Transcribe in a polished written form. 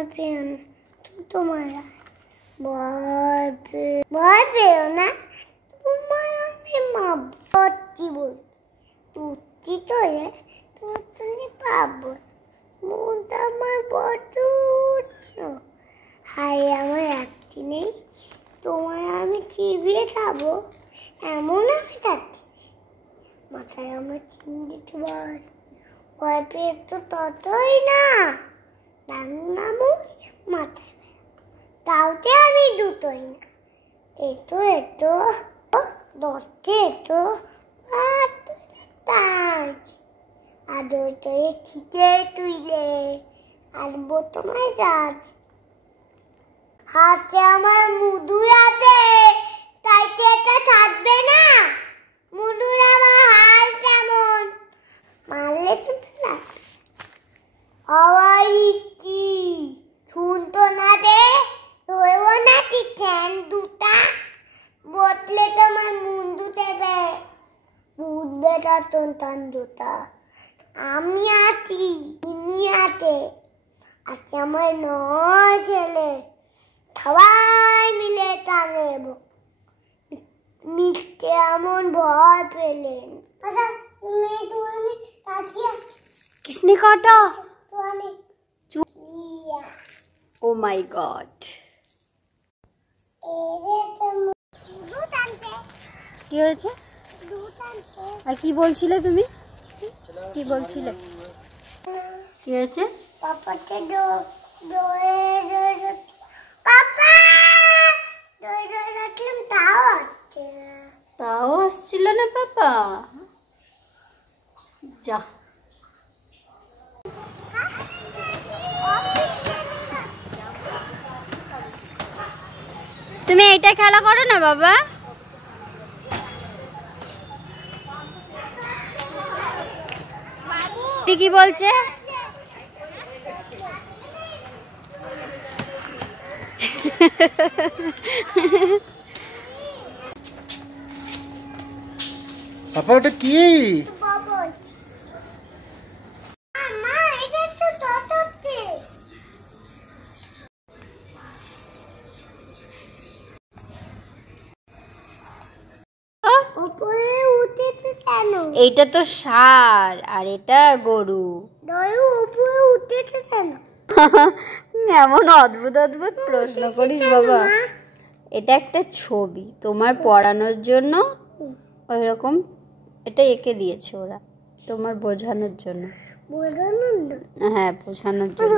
ভয় পেও না, তোমার ভয় পেও না, তোমার আমি মাপি বল তুই তো তোমার তুমি পাবো মনটা আমার বড়। হাই আমার একটি নেই, তোমায় আমি চিবিয়ে খাবো এমন আমি থাকি। মাথায় আমার চিন্তিত ভয় পেয়ে তো ততই না মাথায় তাওতে আমি দুটোই না। এতো দশে আদর তরে ছিটে তুইলে আর তোমায় যাচ হাতে আমার মুদু আছে, তাই তো এটা থাকবে না। মুদুর আমার হাল কেমন মারলে তুমি কি শুনতো না রে, ধরবো না কি ঠ্যাং দুটা বদলে তোমার মুন্ডু দেবে বুঝবে টান দুটা। আমি আছি ইনি আছে আজকে আমার 9 ছেলে, সবাই মিলে টানে মিথ্যে এমন ভয় পেলেন। তুমি কাটিয়া किसने काटा? तुम्हारे ओ माय गॉड। কি হয়েছে আর কি বলছিলে তুমি? কি বলছিলে? কি হয়েছে? পাপাকে পাপা রাখলাম তাও আসছিল না পাপা। যা তুমি এইটা খেলা করো না বাবা। কি বলছে? পাপা ওটা কি? এইটা তো ষাঁড় আর এটা গরু। এমন অদ্ভুত অদ্ভুত প্রশ্ন করিস বাবা। এটা একটা ছবি তোমার পড়ানোর জন্য, ওইরকম এটা এঁকে দিয়েছে ওরা তোমার বোঝানোর জন্য। হ্যাঁ বোঝানোর জন্য।